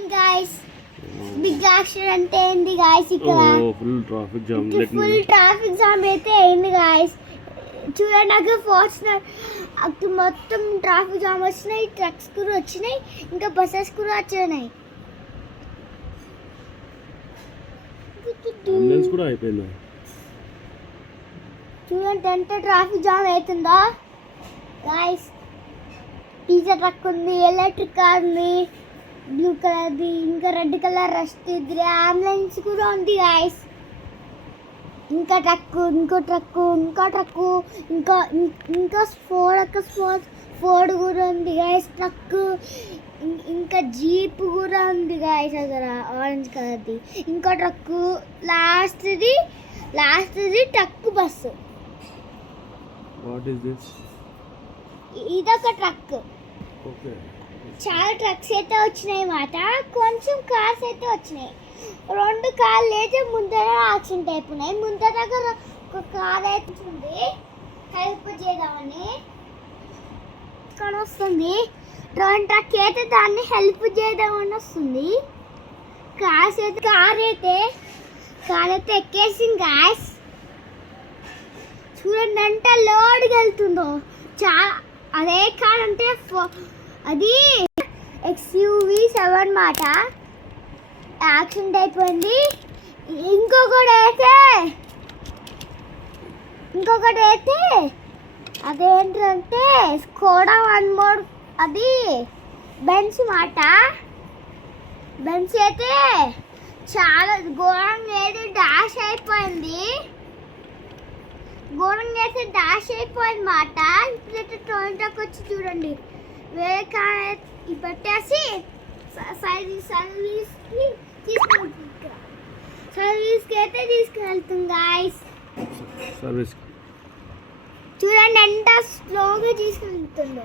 Accident guys. Big accident అయింది guys. ఇక్కడ full traffic jam అయితే అయింది గైస్. చూడండి, నాకు ఫార్చునర్ మొత్తం ట్రాఫిక్ జామ్ వచ్చినాయి, ట్రక్స్ కూడా వచ్చినాయి, ఇంకా బస్సెస్ కూడా వచ్చినాయి. కూడా అయిపోయింది. చూడండి ఎంత ట్రాఫిక్ జామ్ అవుతుందో గైస్. పిజ్జా ట్రక్ ఉంది, ఎలక్ట్రిక్ కార్ ఉంది, బ్లూ కలర్ది, ఇంకా రెడ్ కలర్ రస్ట్, అంబులెన్స్ కూడా ఉంది గైస్. ఇంకా ట్రక్కు, ఇంకో ట్రక్కు, ఇంకా ట్రక్కు, ఇంకా ఇంకా ఫోర్డ్ కూడా ఉంది గైస్ ట్రక్కు. ఇంకా జీప్ కూడా ఉంది గైస్ అక్కడ ఆరెంజ్ కలర్ది. ఇంకా ట్రక్కు, లాస్ట్ది ట్రక్ బస్సు. ఇదొక ట్రక్. చాలా ట్రక్స్ అయితే వచ్చినాయి మాట, కొంచెం కార్స్ అయితే వచ్చినాయి. 2 కార్లు అయితే ముందర యాక్సిడెంట్ అయిపోయినాయి. ముందర దగ్గర ఒక కార్ అయితే ఉంది, హెల్ప్ చేద్దామని ఇక్కడ వస్తుంది. 2 ట్రక్ అయితే దాన్ని హెల్ప్ చేద్దామని వస్తుంది. కార్ అయితే ఎక్కేసింది గాయస్. చూడండి ఎంత లోడ్కి వెళ్తుందో. అదే కార్ అంటే అది XUV7 మాట. యాక్సిడెంట్ అయిపోయింది. ఇంకొకటి అయితే అదేంటంటే స్కోడా 1 మోడ్, అది బెంచ్ మాట. బెంచ్ అయితే చాలా ఘోరంగా అయితే డాష్ అయిపోయింది మాట. ఇప్పుడైతే టొరంటోకి వచ్చి చూడండి, వేరే కార్ పెట్టేసి సర్వీస్కి అయితే తీసుకువెళ్తుంది గాయస్. చూడండి ఎంత స్లోగా తీసుకెళ్తుందో.